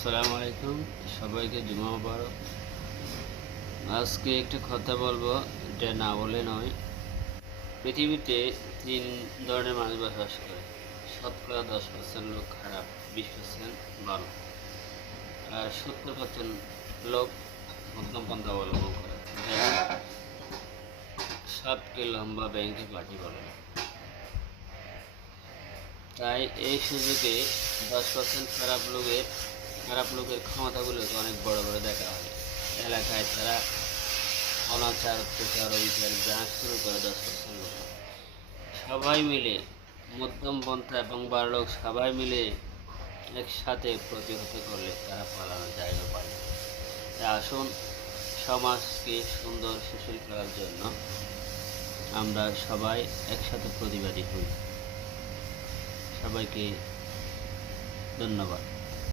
আসসালামু আলাইকুম, সবাইকে জুমা মুবারক। আজকে একটা কথা বলবো, এটা না বলে নয়। পৃথিবীতে 3 ধরনের মানুষ বসবাস করে। শতকরা 10% লোক খারাপ, 20% ভালো, আর 70% লোক মধ্যম পন্থা অবলম্বন করে। যেমন সাপকে লম্বা ব্যাংকে পার্টি বলে। তাই এই সুযোগে 10% খারাপ লোকের ক্ষমতাগুলোকে অনেক বড় করে দেখা হয়। এলাকায় তারা অনাচার, অত্যাচার, অবিচার যা শুরু করে 10% লোক। সবাই মিলে মধ্যম পন্থা এবং বড়লোক সবাই মিলে একসাথে প্রতিহত করলে তারা পালানোর জায়গা পায় না। তাই আসুন, সমাজকে সুন্দর সুশীল করার জন্য আমরা সবাই একসাথে প্রতিবাদী হই। সবাইকে ধন্যবাদ।